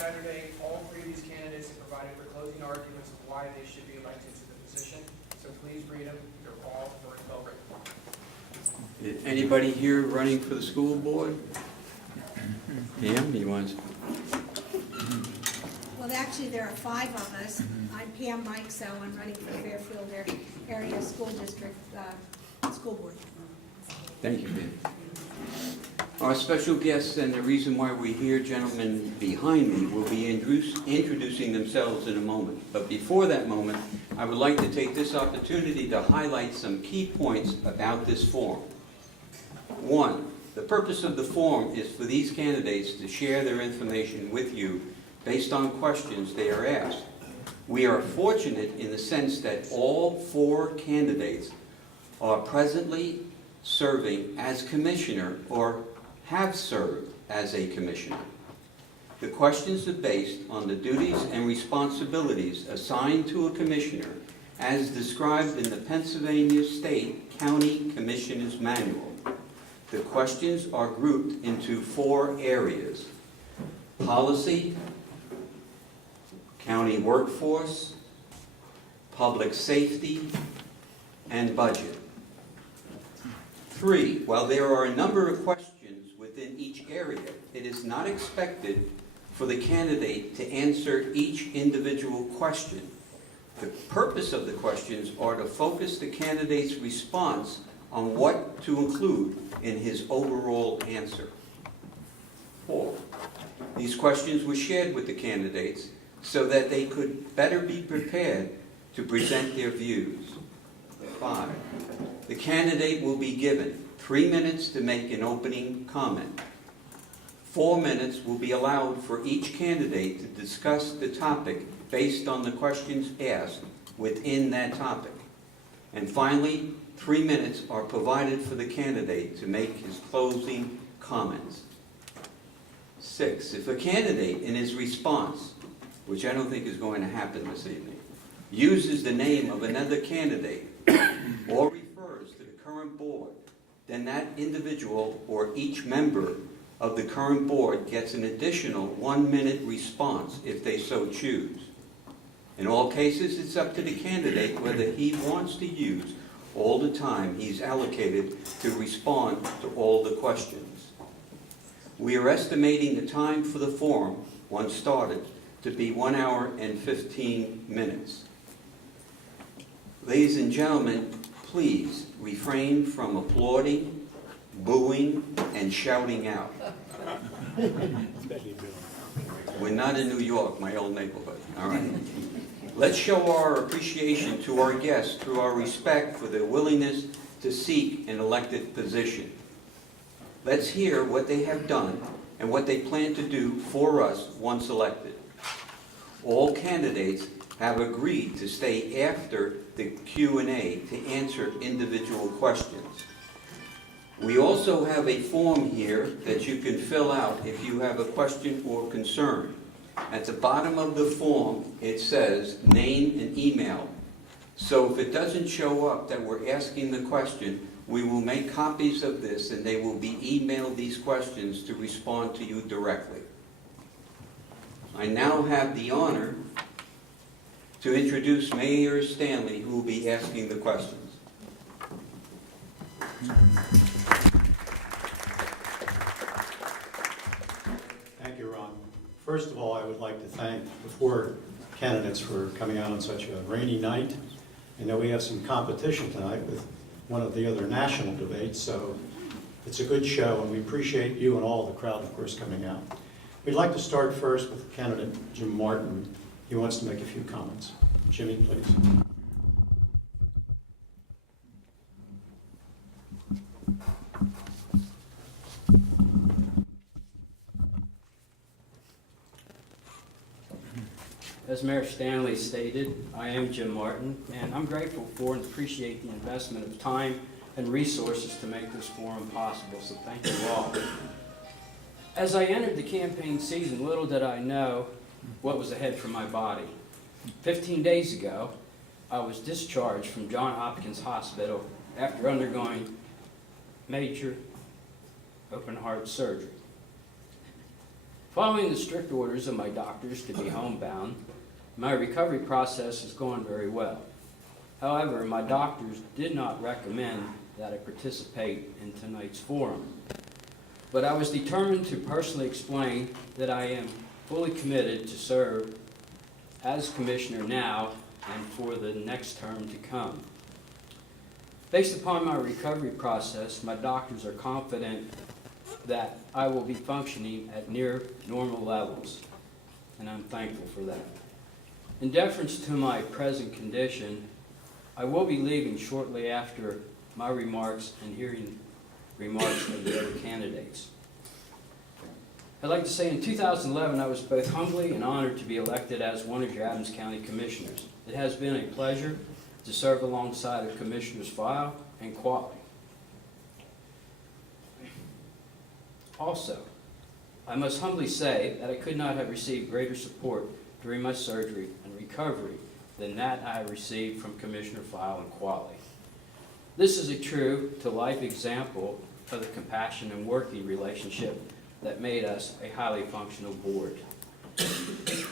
Saturday, all three of these candidates have provided for closing arguments of why they should be elected to the position. So please read them. They're all very well written. Anybody here running for the school board? Pam, you want to? Well, actually, there are 5 of us. I'm Pam Mikeso. I'm running for Fairfield Area School District School Board. Thank you, Pam. Our special guests and the reason why we're here, gentlemen behind me, will be introducing themselves in a moment. But before that moment, I would like to take this opportunity to highlight some key points about this forum. 1, the purpose of the forum is for these candidates to share their information with you based on questions they are asked. We are fortunate in the sense that all 4 candidates are presently serving as commissioner or have served as a commissioner. The questions are based on the duties and responsibilities assigned to a commissioner as described in the Pennsylvania State County Commissioners Manual. The questions are grouped into 4 areas: policy, county workforce, public safety, and budget. 3, while there are a number of questions within each area, it is not expected for the candidate to answer each individual question. The purpose of the questions are to focus the candidate's response on what to include in his overall answer. 4, these questions were shared with the candidates so that they could better be prepared to present their views. 5, the candidate will be given 3 minutes to make an opening comment. 4 minutes will be allowed for each candidate to discuss the topic based on the questions asked within that topic. And finally, 3 minutes are provided for the candidate to make his closing comments. 6, if a candidate in his response, which I don't think is going to happen this evening, uses the name of another candidate or refers to the current board, then that individual or each member of the current board gets an additional 1-minute response if they so choose. In all cases, it's up to the candidate whether he wants to use all the time he's allocated to respond to all the questions. We are estimating the time for the forum, once started, to be 1 hour and 15 minutes. Ladies and gentlemen, please refrain from applauding, booing, and shouting out. We're not in New York, my old neighborhood, all right? Let's show our appreciation to our guests through our respect for their willingness to seek an elected position. Let's hear what they have done and what they plan to do for us once elected. All candidates have agreed to stay after the Q&A to answer individual questions. We also have a form here that you can fill out if you have a question or concern. At the bottom of the form, it says name and email. So if it doesn't show up that we're asking the question, we will make copies of this and they will be emailed these questions to respond to you directly. I now have the honor to introduce Mayor Stanley, who will be asking the questions. Thank you, Ron. First of all, I would like to thank the 4 candidates for coming out on such a rainy night. I know we have some competition tonight with one of the other national debates, so it's a good show, and we appreciate you and all the crowd, of course, coming out. We'd like to start first with candidate Jim Martin. He wants to make a few comments. Jimmy, please. As Mayor Stanley stated, I am Jim Martin, and I'm grateful for and appreciate the investment of time and resources to make this forum possible, so thank you all. As I entered the campaign season, little did I know what was ahead for my body. 15 days ago, I was discharged from Johns Hopkins Hospital after undergoing major open heart surgery. Following the strict orders of my doctors to be homebound, my recovery process has gone very well. However, my doctors did not recommend that I participate in tonight's forum. But I was determined to personally explain that I am fully committed to serve as commissioner now and for the next term to come. Based upon my recovery process, my doctors are confident that I will be functioning at near normal levels, and I'm thankful for that. In deference to my present condition, I will be leaving shortly after my remarks and hearing remarks of the other candidates. I'd like to say in 2011, I was both humbly and honored to be elected as one of your Adams County Commissioners. It has been a pleasure to serve alongside of Commissioners File and Qualley. Also, I must humbly say that I could not have received greater support during my surgery and recovery than that I received from Commissioner File and Qualley. This is a true-to-life example of the compassion and working relationship that made us a highly functional board.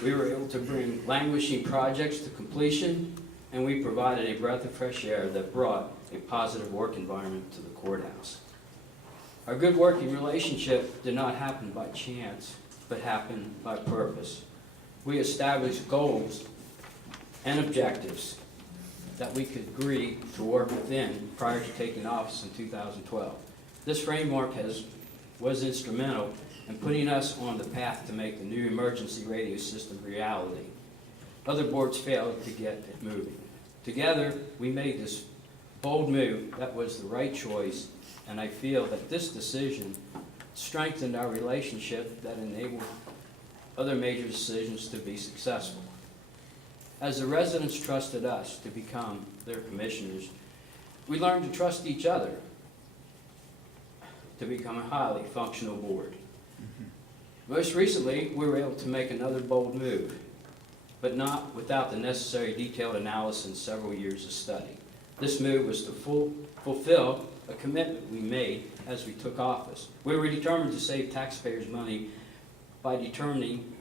We were able to bring languishing projects to completion, and we provided a breath of fresh air that brought a positive work environment to the courthouse. Our good working relationship did not happen by chance, but happened by purpose. We established goals and objectives that we could agree to work within prior to taking office in 2012. This framework was instrumental in putting us on the path to make the new emergency radio system reality. Other boards failed to get it moving. Together, we made this bold move that was the right choice, and I feel that this decision strengthened our relationship that enabled other major decisions to be successful. As the residents trusted us to become their commissioners, we learned to trust each other to become a highly functional board. Most recently, we were able to make another bold move, but not without the necessary detailed analysis and several years of study. This move was to fulfill a commitment we made as we took office. We were determined to save taxpayers money by terminating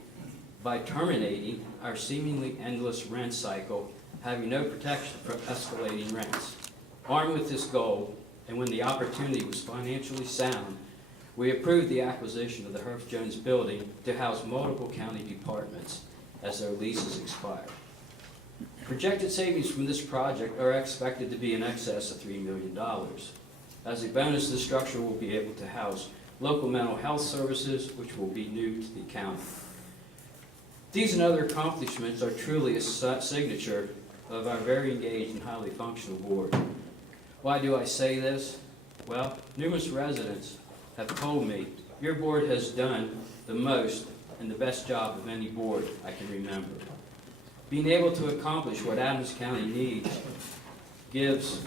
our seemingly endless rent cycle, having no protection from escalating rents. Armed with this goal, and when the opportunity was financially sound, we approved the acquisition of the Herff Jones building to house multiple county departments as their leases expired. Projected savings from this project are expected to be in excess of $3 million. As a bonus, the structure will be able to house local mental health services, which will be new to the county. These and other accomplishments are truly a signature of our very engaged and highly functional board. Why do I say this? Well, numerous residents have told me your board has done the most and the best job of any board I can remember. Being able to accomplish what Adams County needs gives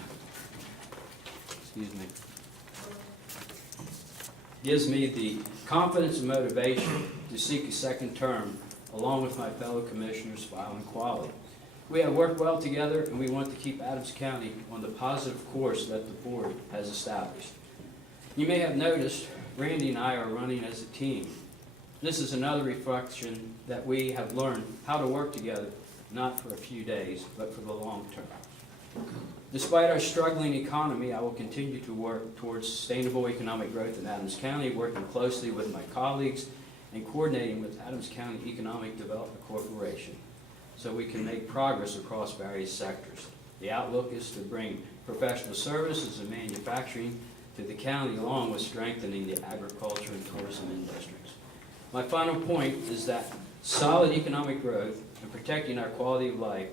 me the confidence and motivation to seek a second term along with my fellow commissioners, File and Qualley. We have worked well together, and we want to keep Adams County on the positive course that the board has established. You may have noticed Randy and I are running as a team. This is another reflection that we have learned how to work together, not for a few days, but for the long term. Despite our struggling economy, I will continue to work towards sustainable economic growth in Adams County, working closely with my colleagues and coordinating with Adams County Economic Development Corporation so we can make progress across various sectors. The outlook is to bring professional services and manufacturing to the county along with strengthening the agriculture and tourism industries. My final point is that solid economic growth and protecting our quality of life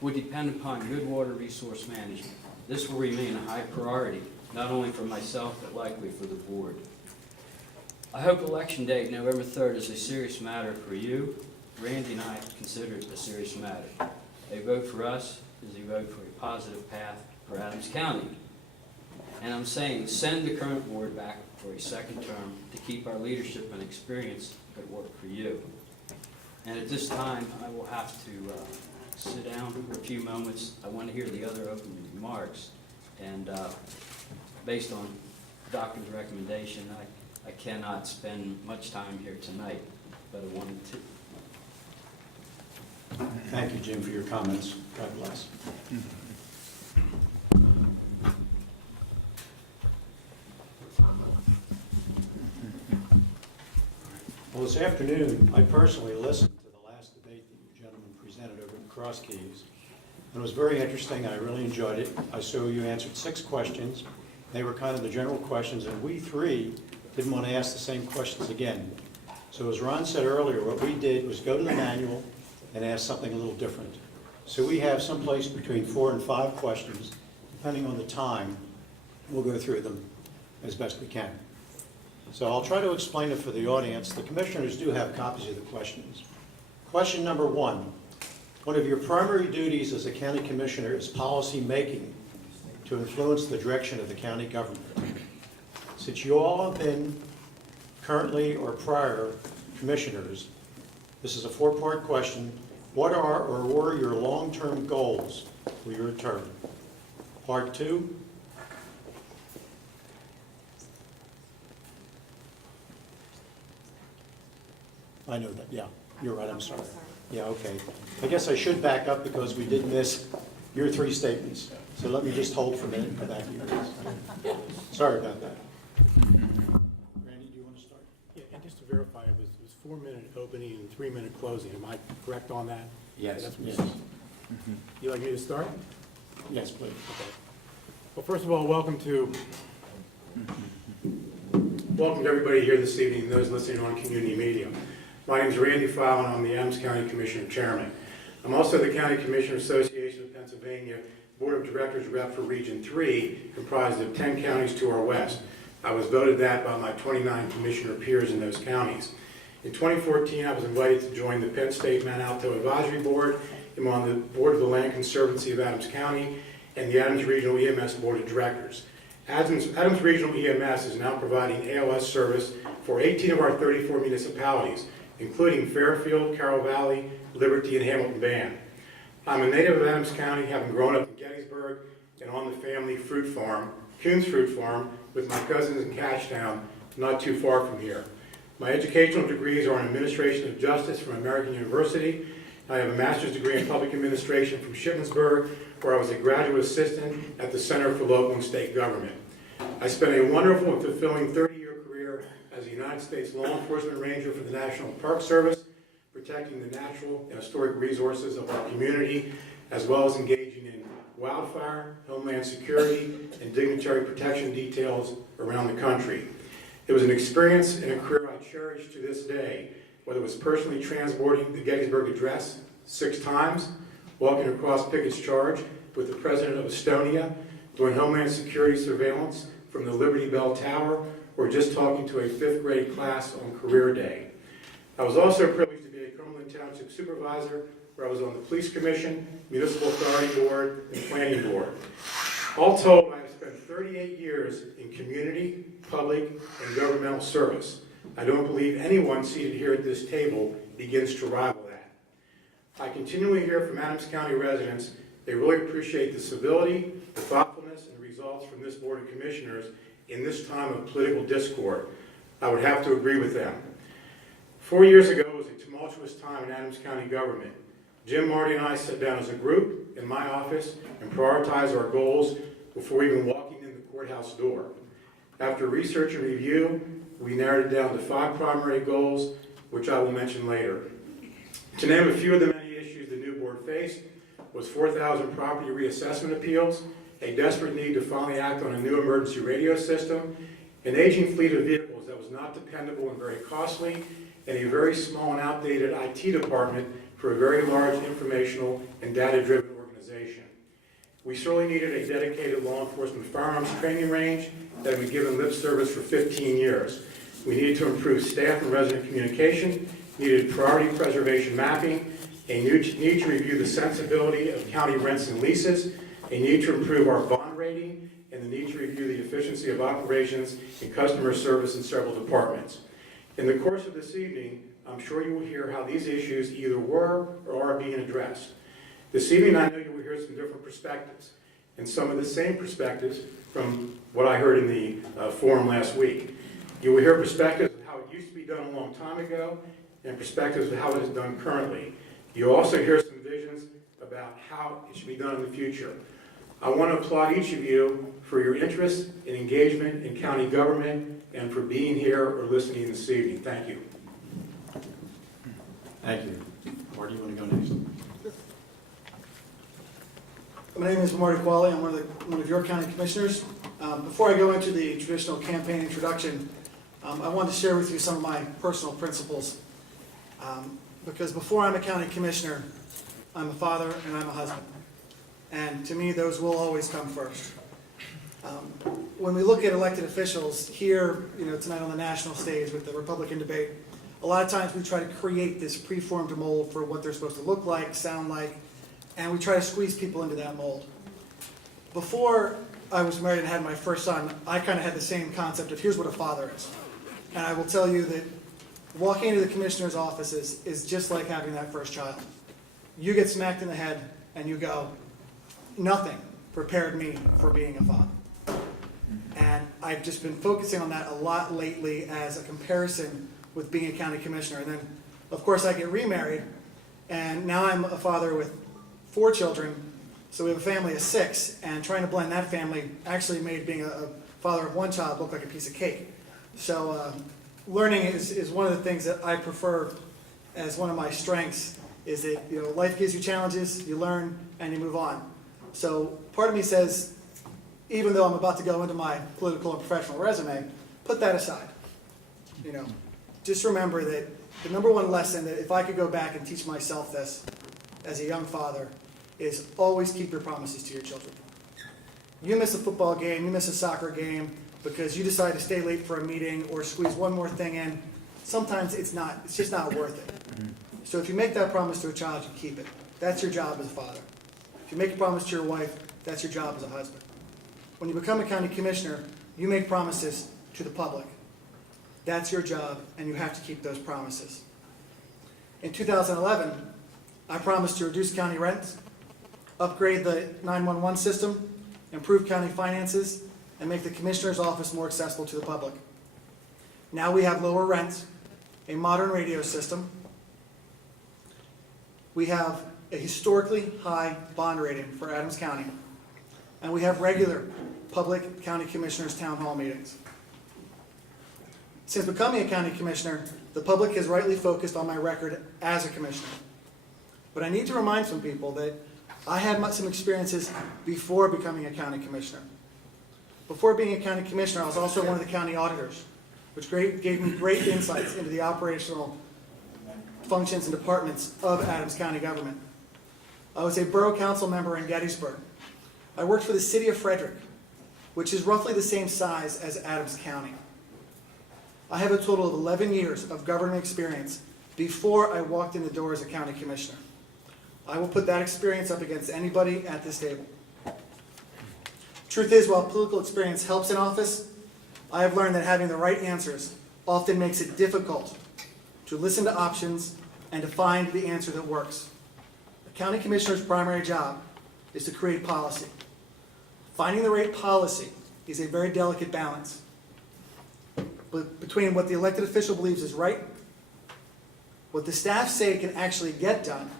would depend upon good water resource management. This will remain a high priority, not only for myself, but likely for the board. I hope Election Day, November 3rd, is a serious matter for you. Randy and I consider it a serious matter. A vote for us is a vote for a positive path for Adams County. And I'm saying send the current board back for a second term to keep our leadership and experience at work for you. And at this time, I will have to sit down for a few moments. I want to hear the other opening remarks. And based on the doctor's recommendation, I cannot spend much time here tonight. but I wanted to. Thank you, Jim, for your comments. God bless. Well, this afternoon, I personally listened to the last debate that you gentlemen presented over in Cross Keys. It was very interesting. I really enjoyed it. I saw you answered 6 questions. They were kind of the general questions, and we 3 didn't want to ask the same questions again. So as Ron said earlier, what we did was go to the manual and ask something a little different. So we have someplace between 4 and 5 questions, depending on the time. We'll go through them as best we can. So I'll try to explain it for the audience. The commissioners do have copies of the questions. Question number 1. One of your primary duties as a county commissioner is policy making to influence the direction of the county government. Since you all have been currently or prior commissioners, this is a 4-part question. What are or were your long-term goals for your term? Part 2. I know that, yeah. You're right, I'm sorry. Yeah, okay. I guess I should back up because we did miss your 3 statements. So let me just hold for a minute and come back to you. Sorry about that. Randy, do you want to start? Yeah, and just to verify, it was 4-minute opening and 3-minute closing. Am I correct on that? Yes. That's what Yes. You like me to start? Yes, please. Okay. Well, first of all, welcome to everybody here this evening and those listening on community media. My name is Randy Fowler, and I'm the Adams County Commissioner Chairman. I'm also the County Commissioner Association of Pennsylvania Board of Directors rep for Region 3, comprised of 10 counties to our west. I was voted that by my 29 commissioner peers in those counties. In 2014, I was invited to join the Penn State Mount Alto Advisory Board. I'm on the board of the Land Conservancy of Adams County and the Adams Regional EMS Board of Directors. Adams Regional EMS is now providing ALS service for 18 of our 34 municipalities, including Fairfield, Carroll Valley, Liberty, and Hamilton Band. I'm a native of Adams County, having grown up in Gettysburg and on the family fruit farm, Coons Fruit Farm, with my cousins in Cashtown, not too far from here. My educational degrees are in Administration of Justice from American University. I have a master's degree in Public Administration from Shippensburg, where I was a graduate assistant at the Center for Local and State Government. I spent a wonderful and fulfilling 30-year career as a United States Law Enforcement Ranger for the National Park Service, protecting the natural and historic resources of our community, as well as engaging in wildfire, homeland security, and dignitary protection details around the country. It was an experience and a career I cherish to this day, whether it was personally transporting the Gettysburg Address 6 times, walking across Pickett's Charge with the President of Estonia, doing homeland security surveillance from the Liberty Bell Tower, or just talking to a 5th grade class on career day. I was also privileged to be a Cumberland Township Supervisor, where I was on the Police Commission, Municipal Authority Board, and Planning Board. All told, I have spent 38 years in community, public, and governmental service. I don't believe anyone seated here at this table begins to rival that. I continually hear from Adams County residents they really appreciate the civility, the thoughtfulness, and the results from this Board of Commissioners in this time of political discord. I would have to agree with them. 4 years ago was a tumultuous time in Adams County government. Jim, Marty, and I sat down as a group in my office and prioritized our goals before even walking in the courthouse door. After research and review, we narrowed it down to 5 primary goals, which I will mention later. To name a few of the many issues the new board faced was 4,000 property reassessment appeals, a desperate need to finally act on a new emergency radio system, an aging fleet of vehicles that was not dependable and very costly, and a very small and outdated IT department for a very large informational and data-driven organization. We sorely needed a dedicated law enforcement firearms training range that had been given lip service for 15 years. We needed to improve staff and resident communication, needed priority preservation mapping, a need to review the sensibility of county rents and leases, a need to improve our bond rating, and the need to review the efficiency of operations and customer service in several departments. In the course of this evening, I'm sure you will hear how these issues either were or are being addressed. This evening, I know you will hear some different perspectives, and some of the same perspectives from what I heard in the forum last week. You will hear perspectives of how it used to be done a long time ago, and perspectives of how it is done currently. You also hear some visions about how it should be done in the future. I want to applaud each of you for your interest and engagement in county government and for being here or listening this evening. Thank you. Thank you. Marty, you want to go next? My name is Marty Qualley. I'm one of your county commissioners. Before I go into the traditional campaign introduction, I wanted to share with you some of my personal principles. Because before I'm a county commissioner, I'm a father and I'm a husband. And to me, those will always come first. When we look at elected officials here, tonight on the national stage with the Republican debate, a lot of times we try to create this preformed mold for what they're supposed to look like, sound like, and we try to squeeze people into that mold. Before I was married and had my first son, I kind of had the same concept of here's what a father is. And I will tell you that walking into the commissioner's offices is just like having that first child. You get smacked in the head and you go, nothing prepared me for being a father. And I've just been focusing on that a lot lately as a comparison with being a county commissioner. And then, of course, I get remarried, and now I'm a father with 4 children, so we have a family of 6, and trying to blend that family actually made being a father of 1 child look like a piece of cake. So learning is one of the things that I prefer as one of my strengths, is that life gives you challenges, you learn, and you move on. So part of me says, even though I'm about to go into my political and professional resume, put that aside. Just remember that the number one lesson that if I could go back and teach myself this as a young father is always keep your promises to your children. You miss a football game, you miss a soccer game because you decide to stay late for a meeting or squeeze one more thing in. Sometimes it's just not worth it. So if you make that promise to a child, you keep it. That's your job as a father. If you make a promise to your wife, that's your job as a husband. When you become a county commissioner, you make promises to the public. That's your job, and you have to keep those promises. In 2011, I promised to reduce county rents, upgrade the 911 system, improve county finances, and make the commissioner's office more accessible to the public. Now we have lower rents, a modern radio system. We have a historically high bond rating for Adams County, and we have regular public county commissioners' town hall meetings. Since becoming a county commissioner, the public has rightly focused on my record as a commissioner. But I need to remind some people that I had some experiences before becoming a county commissioner. Before being a county commissioner, I was also one of the county auditors, which gave me great insights into the operational functions and departments of Adams County government. I was a borough council member in Gettysburg. I worked for the city of Frederick, which is roughly the same size as Adams County. I have a total of 11 years of government experience before I walked in the door as a county commissioner. I will put that experience up against anybody at this table. Truth is, while political experience helps in office, I have learned that having the right answers often makes it difficult to listen to options and to find the answer that works. A county commissioner's primary job is to create policy. Finding the right policy is a very delicate balance between what the elected official believes is right, what the staff say can actually get done,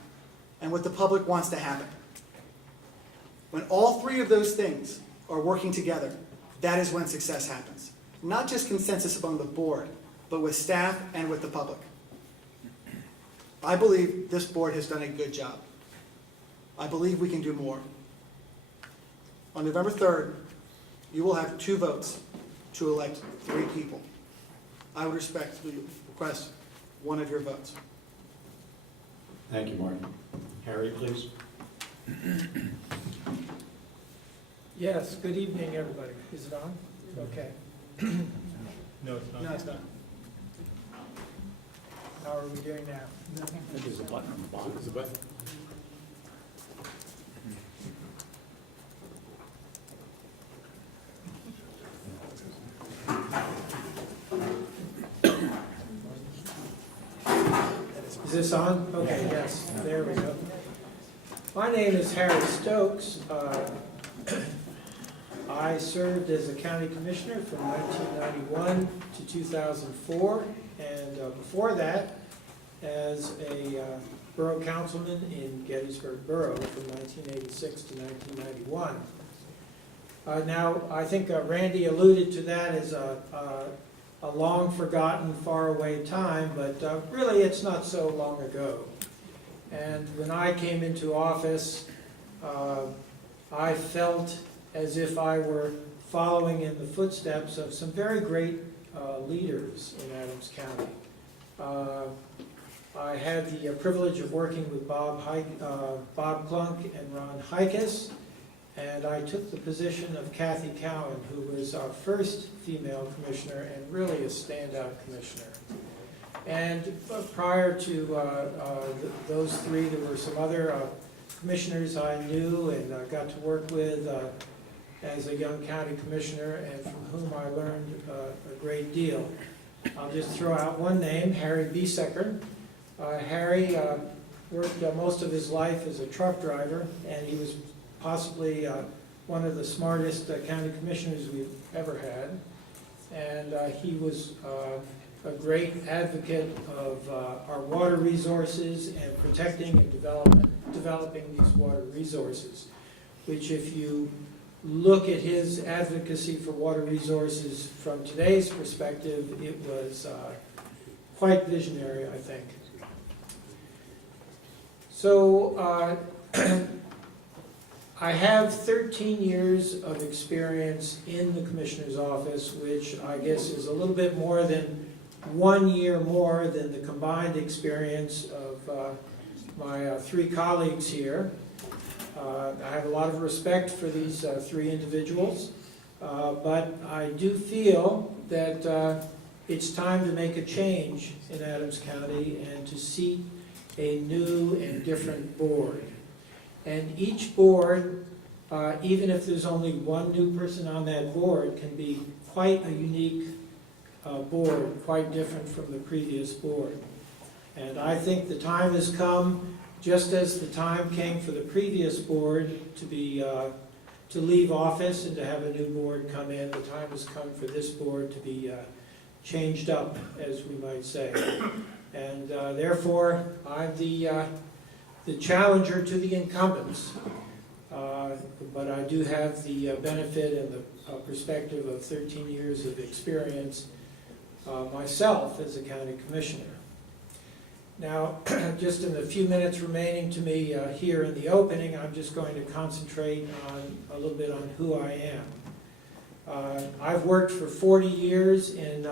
and what the public wants to happen. When all 3 of those things are working together, that is when success happens. Not just consensus among the board, but with staff and with the public. I believe this board has done a good job. I believe we can do more. On November 3rd, you will have 2 votes to elect 3 people. I would respectfully request 1 of your votes. Thank you, Marty. Harry, please. Yes, good evening, everybody. Is it on? Okay. No, it's not. No, it's not. How are we doing now? There's a button on the bottom. There's a button. Is this on? Okay, yes, there we go. My name is Harry Stokes. I served as a county commissioner from 1991 to 2004, and before that, as a borough councilman in Gettysburg Borough from 1986 to 1991. Now, I think Randy alluded to that as a long-forgotten, far-away time, but really it's not so long ago. And when I came into office, I felt as if I were following in the footsteps of some very great leaders in Adams County. I had the privilege of working with Bob Klunk and Ron Hikas, and I took the position of Kathy Cowan, who was our first female commissioner and really a standout commissioner. And prior to those three, there were some other commissioners I knew and got to work with as a young county commissioner, and from whom I learned a great deal. I'll just throw out one name, Harry Biesecker. Harry worked most of his life as a truck driver, and he was possibly one of the smartest county commissioners we've ever had. And he was a great advocate of our water resources and protecting and developing these water resources, which, if you look at his advocacy for water resources from today's perspective, it was quite visionary, I think. So I have 13 years of experience in the Commissioner's office, which I guess is a little bit more than 1 year more than the combined experience of my three colleagues here. I have a lot of respect for these three individuals, but I do feel that it's time to make a change in Adams County and to seat a new and different board. And each board, even if there's only one new person on that board, can be quite a unique board, quite different from the previous board. And I think the time has come, just as the time came for the previous board to leave office and to have a new board come in, the time has come for this board to be changed up, as we might say. And therefore, I'm the challenger to the incumbents. But I do have the benefit and the perspective of 13 years of experience myself as a county commissioner. Now, just in the few minutes remaining to me here in the opening, I'm just going to concentrate on a little bit on who I am. I've worked for 40 years in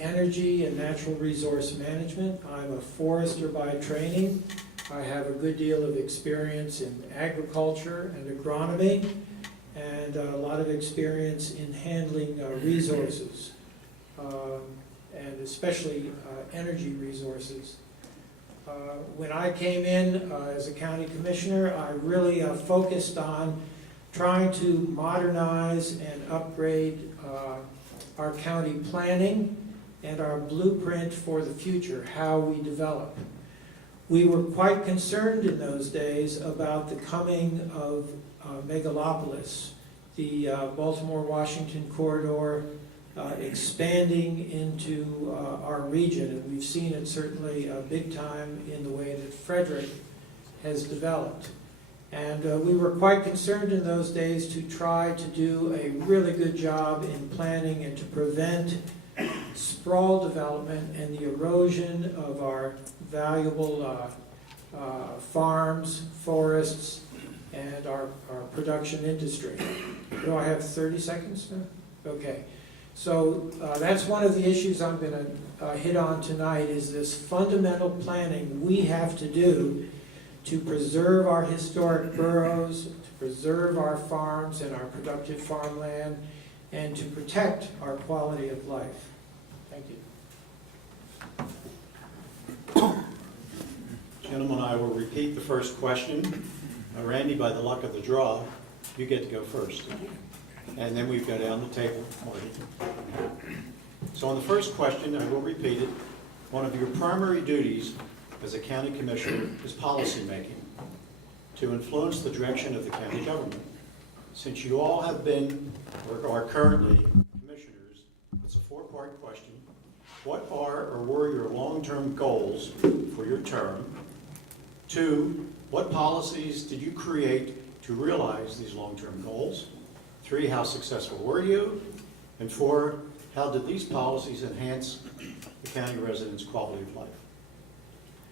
energy and natural resource management. I'm a forester by training. I have a good deal of experience in agriculture and agronomy, and a lot of experience in handling resources, and especially energy resources. When I came in as a county commissioner, I really focused on trying to modernize and upgrade our county planning and our blueprint for the future, how we develop. We were quite concerned in those days about the coming of megalopolis, the Baltimore-Washington corridor expanding into our region, and we've seen it certainly big time in the way that Frederick has developed. And we were quite concerned in those days to try to do a really good job in planning and to prevent sprawl development and the erosion of our valuable farms, forests, and our production industry. Do I have 30 seconds now? Okay. So that's one of the issues I'm going to hit on tonight, is this fundamental planning we have to do to preserve our historic boroughs, to preserve our farms and our productive farmland, and to protect our quality of life. Thank you. Gentlemen, I will repeat the first question. Randy, by the luck of the draw, you get to go first. And then we go down the table, Marty. So on the first question, I will repeat it. One of your primary duties as a county commissioner is policy making, to influence the direction of the county government. Since you all have been, or are currently, commissioners, it's a four-part question. what are or were your long-term goals for your term? 2, what policies did you create to realize these long-term goals? 3, how successful were you? And 4, how did these policies enhance the county residents' quality of life?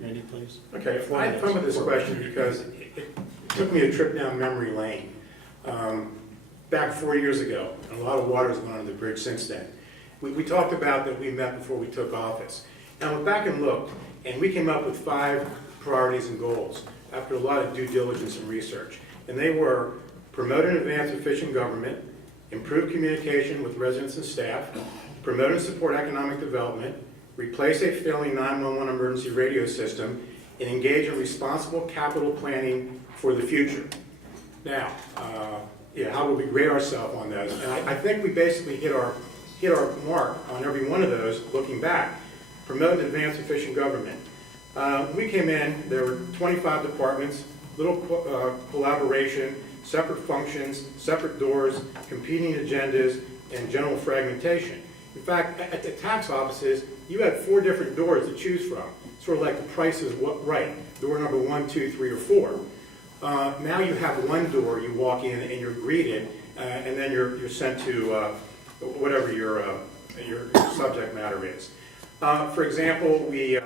Randy, please. Okay, I had fun with this question because it took me a trip down memory lane. Back 4 years ago, and a lot of water has gone under the bridge since then. We talked about that we met before we took office. And I went back and looked, and we came up with 5 priorities and goals after a lot of due diligence and research. And they were promote and advance efficient government, improve communication with residents and staff, promote and support economic development, replace a failing 911 emergency radio system, and engage in responsible capital planning for the future. Now, how would we grade ourselves on those? And I think we basically hit our mark on every one of those looking back. Promote and advance efficient government. We came in, there were 25 departments, little collaboration, separate functions, separate doors, competing agendas, and general fragmentation. In fact, at the tax offices, you had 4 different doors to choose from. Sort of like the price is right. Door number 1, 2, 3, or 4. Now you have one door, you walk in and you're greeted, and then you're sent to whatever your subject matter is. For example, we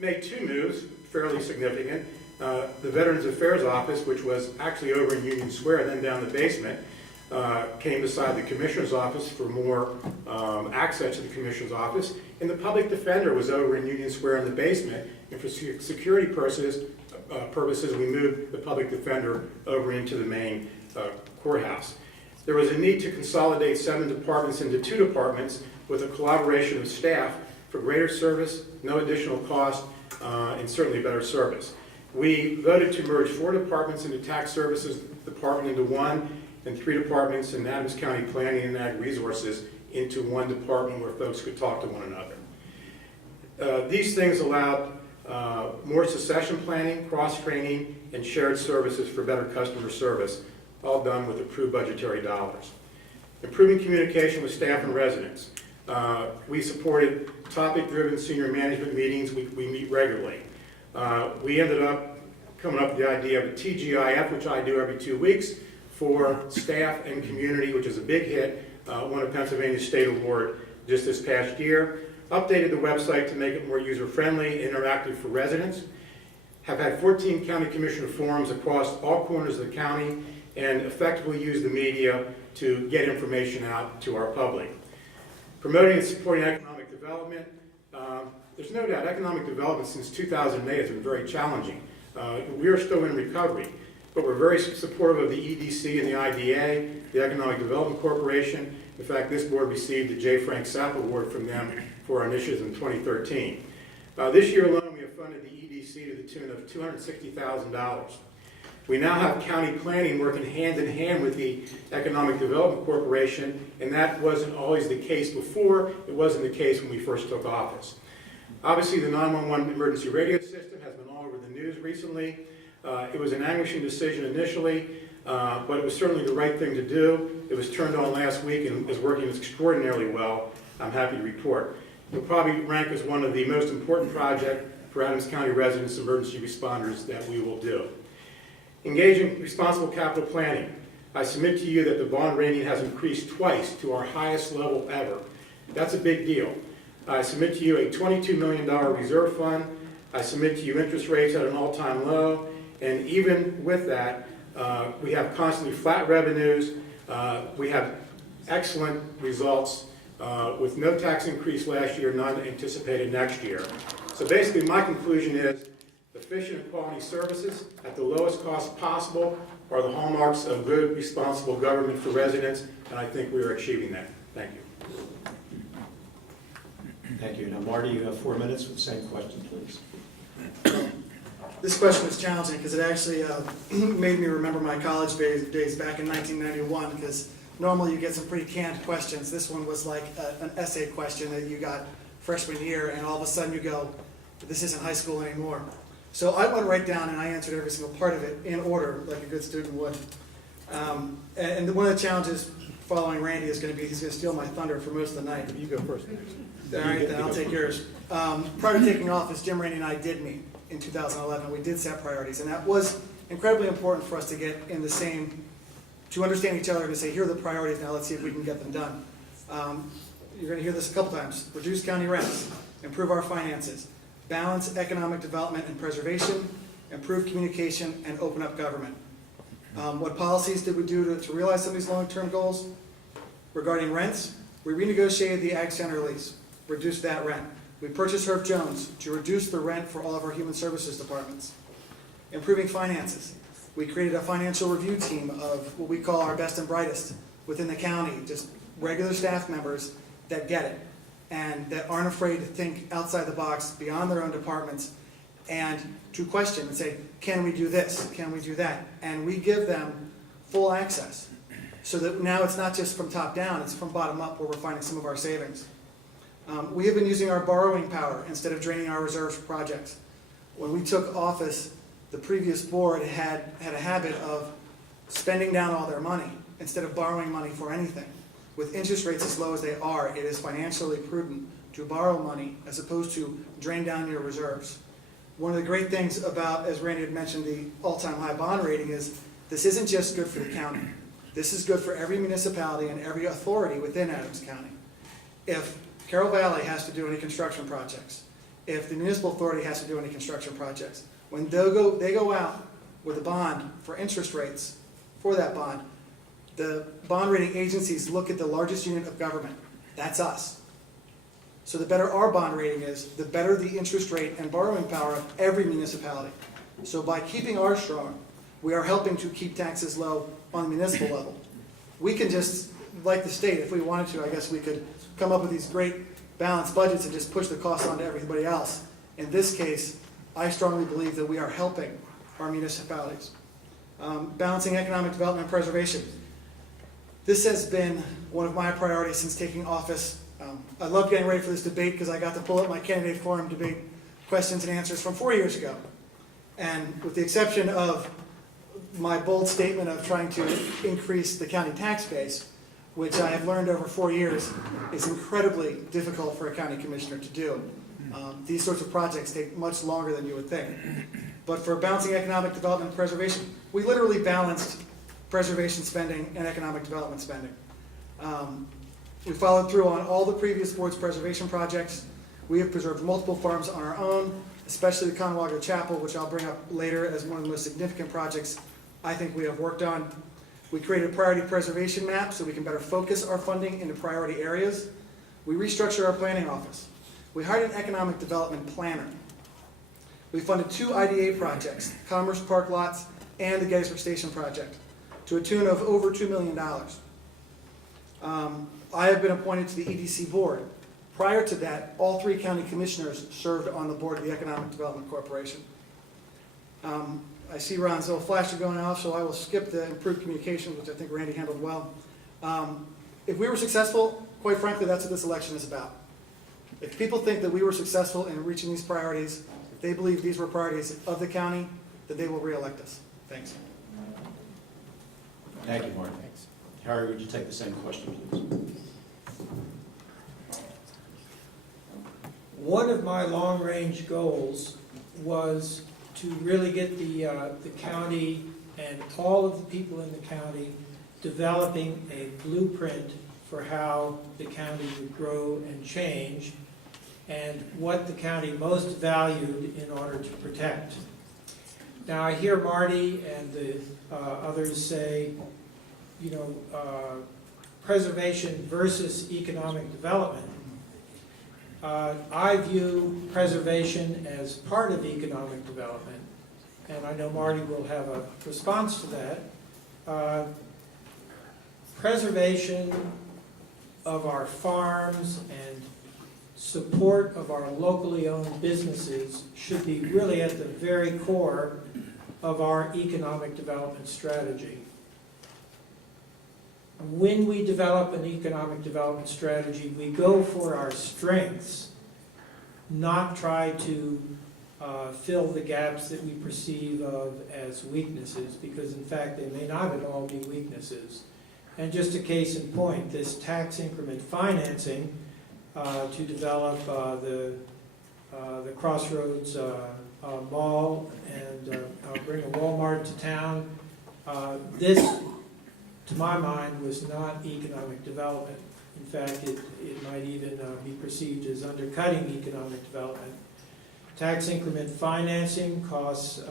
made 2 moves, fairly significant. The Veterans Affairs Office, which was actually over in Union Square, then down the basement, came beside the Commissioner's office for more access to the Commissioner's office, and the Public Defender was over in Union Square in the basement, and for security purposes, we moved the Public Defender over into the main courthouse. There was a need to consolidate 7 departments into 2 departments with a collaboration of staff for greater service, no additional cost, and certainly better service. We voted to merge 4 departments in the Tax Services Department into 1, and 3 departments in Adams County Planning and Ag Resources into 1 department where folks could talk to one another. These things allowed more succession planning, cross-training, and shared services for better customer service, all done with approved budgetary dollars. Improving communication with staff and residents. We supported topic-driven senior management meetings. We meet regularly. We ended up coming up with the idea of a TGIF, which I do every 2 weeks, for staff and community, which is a big hit, won a Pennsylvania State Award just this past year. Updated the website to make it more user-friendly, interactive for residents. Have had 14 county commissioner forums across all corners of the county, and effectively used the media to get information out to our public. Promoting and supporting economic development. There's no doubt economic development since 2008 has been very challenging. We are still in recovery, but we're very supportive of the EDC and the IDA, the Economic Development Corporation. In fact, this board received the J. Frank Sapp Award from them for our initiatives in 2013. This year alone, we have funded the EDC to the tune of $260,000. We now have county planning working hand in hand with the Economic Development Corporation, and that wasn't always the case before. It wasn't the case when we first took office. Obviously, the 911 emergency radio system has been all over the news recently. It was an anguishing decision initially, but it was certainly the right thing to do. It was turned on last week and is working extraordinarily well, I'm happy to report. It will probably rank as one of the most important projects for Adams County residents and emergency responders that we will do. Engaging responsible capital planning. I submit to you that the bond rating has increased twice to our highest level ever. That's a big deal. I submit to you a $22 million reserve fund. I submit to you interest rates at an all-time low. And even with that, we have constantly flat revenues. We have excellent results with no tax increase last year, none anticipated next year. So basically, my conclusion is efficient and quality services at the lowest cost possible are the hallmarks of good, responsible government for residents, and I think we are achieving that. Thank you. Thank you. Now, Marty, you have 4 minutes with the same question, please. This question was challenging because it actually made me remember my college days back in 1991, because normally you get some pretty canned questions. This one was like an essay question that you got freshman year, and all of a sudden you go, this isn't high school anymore. So I went right down and I answered every single part of it in order, like a good student would. And one of the challenges following Randy is going to be, he's going to steal my thunder for most of the night. You go first. All right, then I'll take yours. Prior to taking office, Jim, Randy, and I did meet in 2011. We did set priorities, and that was incredibly important for us to get in the same, to understand each other and to say, here are the priorities, now let's see if we can get them done. You're going to hear this a couple times. Reduce county rents, improve our finances, balance economic development and preservation, improve communication, and open up government. What policies did we do to realize some of these long-term goals? Regarding rents, we renegotiated the Ag Center lease, reduced that rent. We purchased Herb Jones to reduce the rent for all of our human services departments. Improving finances, we created a financial review team of what we call our best and brightest within the county, just regular staff members that get it and that aren't afraid to think outside the box, beyond their own departments, and to question and say, can we do this? Can we do that? And we give them full access so that now it's not just from top down, it's from bottom up where we're finding some of our savings. We have been using our borrowing power instead of draining our reserves for projects. When we took office, the previous board had a habit of spending down all their money instead of borrowing money for anything. With interest rates as low as they are, it is financially prudent to borrow money as opposed to drain down your reserves. One of the great things about, as Randy had mentioned, the all-time high bond rating is this isn't just good for the county. This is good for every municipality and every authority within Adams County. If Carroll Valley has to do any construction projects, if the municipal authority has to do any construction projects, when they go out with a bond for interest rates for that bond, the bond rating agencies look at the largest unit of government. That's us. So the better our bond rating is, the better the interest rate and borrowing power of every municipality. So by keeping ours strong, we are helping to keep taxes low on the municipal level. We can just, like the state, if we wanted to, I guess we could come up with these great balanced budgets and just push the costs onto everybody else. In this case, I strongly believe that we are helping our municipalities. Balancing economic development and preservation. This has been one of my priorities since taking office. I love getting ready for this debate because I got to pull up my candidate forum debate questions and answers from 4 years ago. And with the exception of my bold statement of trying to increase the county tax base, which I have learned over 4 years is incredibly difficult for a county commissioner to do. These sorts of projects take much longer than you would think. But for balancing economic development and preservation, we literally balanced preservation spending and economic development spending. We followed through on all the previous board's preservation projects. We have preserved multiple farms on our own, especially the Conewago Chapel, which I'll bring up later as one of the most significant projects I think we have worked on. We created priority preservation maps so we can better focus our funding into priority areas. We restructured our planning office. We hired an economic development planner. We funded 2 IDA projects, Commerce Park lots and the Gettysburg Station project, to a tune of over $2 million. I have been appointed to the EDC board. Prior to that, all 3 county commissioners served on the board of the Economic Development Corporation. I see Ron's little flasher going off, so I will skip the improved communications, which I think Randy handled well. If we were successful, quite frankly, that's what this election is about. If people think that we were successful in reaching these priorities, if they believe these were priorities of the county, then they will re-elect us. Thanks. Thank you, Martin. Harry, would you take the same question, please? One of my long-range goals was to really get the county and all of the people in the county developing a blueprint for how the county would grow and change and what the county most valued in order to protect. Now I hear Marty and the others say, you know, preservation versus economic development. I view preservation as part of economic development, and I know Marty will have a response to that. Preservation of our farms and support of our locally owned businesses should be really at the very core of our economic development strategy. When we develop an economic development strategy, we go for our strengths, not try to fill the gaps that we perceive of as weaknesses, because in fact they may not at all be weaknesses. And just a case in point, this tax increment financing to develop the Crossroads Mall and bring a Walmart to town, this, to my mind, was not economic development. In fact, it might even be perceived as undercutting economic development. Tax increment financing costs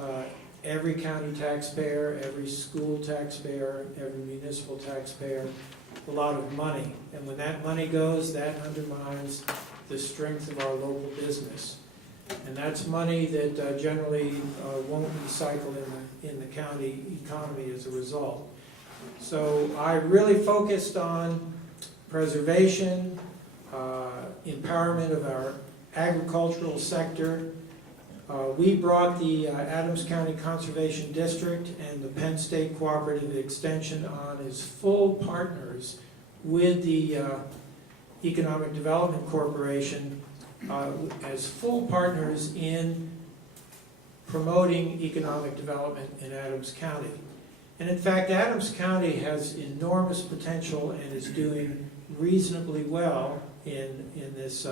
every county taxpayer, every school taxpayer, every municipal taxpayer a lot of money. And when that money goes, that undermines the strength of our local business. And that's money that generally won't recycle in the county economy as a result. So I really focused on preservation, empowerment of our agricultural sector. We brought the Adams County Conservation District and the Penn State Cooperative Extension on as full partners with the Economic Development Corporation as full partners in promoting economic development in Adams County. And in fact, Adams County has enormous potential and is doing reasonably well in this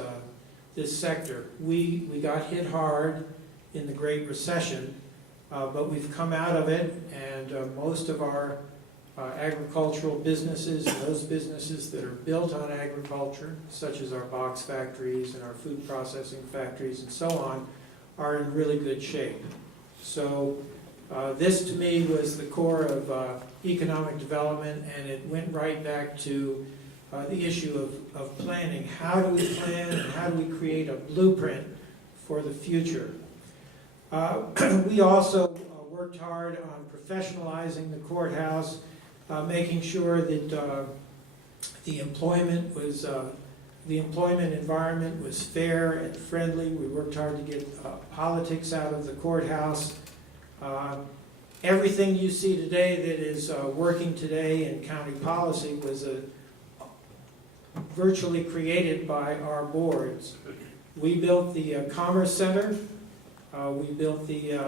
sector. We got hit hard in the Great Recession, but we've come out of it, and most of our agricultural businesses, and those businesses that are built on agriculture, such as our box factories and our food processing factories and so on, are in really good shape. So this to me was the core of economic development, and it went right back to the issue of planning. How do we plan and how do we create a blueprint for the future? We also worked hard on professionalizing the courthouse, making sure that the employment environment was fair and friendly. We worked hard to get politics out of the courthouse. Everything you see today that is working today in county policy was virtually created by our boards. We built the Commerce Center. We built the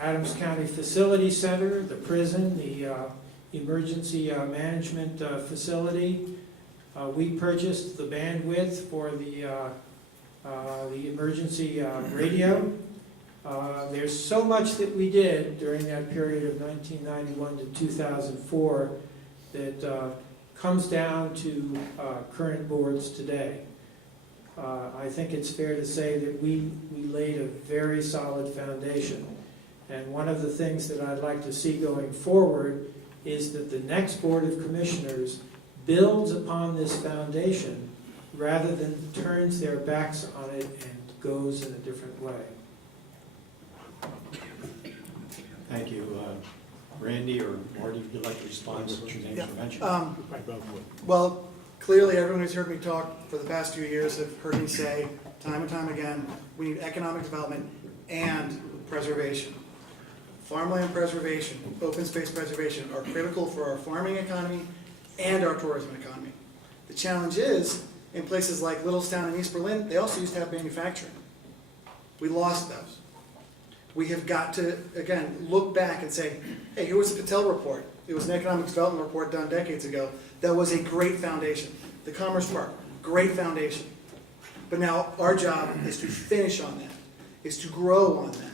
Adams County Facility Center, the prison, the emergency management facility. We purchased the bandwidth for the emergency radio. There's so much that we did during that period of 1991 to 2004 that comes down to current boards today. I think it's fair to say that we laid a very solid foundation. And one of the things that I'd like to see going forward is that the next Board of Commissioners builds upon this foundation rather than turns their backs on it and goes in a different way. Thank you. Randy or Marty, would you like to respond to what your names were mentioned? Well, clearly, everyone who's heard me talk for the past few years have heard me say time and time again, we need economic development and preservation. Farmland preservation, open space preservation are critical for our farming economy and our tourism economy. The challenge is, in places like Littlestown and East Berlin, they also used to have manufacturing. We lost those. We have got to, again, look back and say, hey, here was the Patel report. It was an economic development report done decades ago. That was a great foundation. The Commerce Park, great foundation. But now our job is to finish on that, is to grow on that.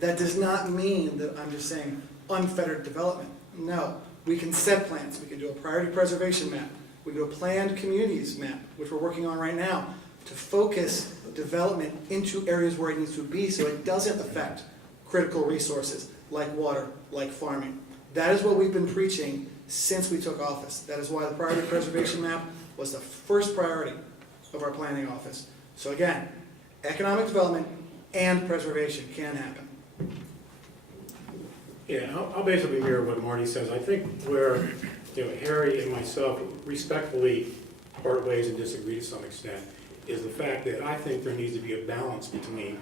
That does not mean that I'm just saying unfettered development. No, we can set plans. We can do a priority preservation map. We can do a planned communities map, which we're working on right now, to focus development into areas where it needs to be so it doesn't affect critical resources like water, like farming. That is what we've been preaching since we took office. That is why the priority preservation map was the first priority of our planning office. So again, economic development and preservation can happen. Yeah, I'll basically mirror what Marty says. I think where, Harry and myself respectfully part ways and disagree to some extent is the fact that I think there needs to be a balance between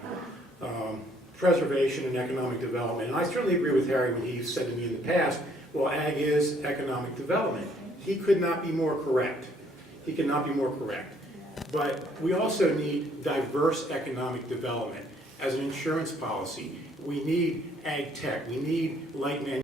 preservation and economic development. And I certainly agree with Harry when he said to me in the past, well, ag is economic development. He could not be more correct. He could not be more correct. But we also need diverse economic development as an insurance policy. We need ag tech. We need light manufacturing.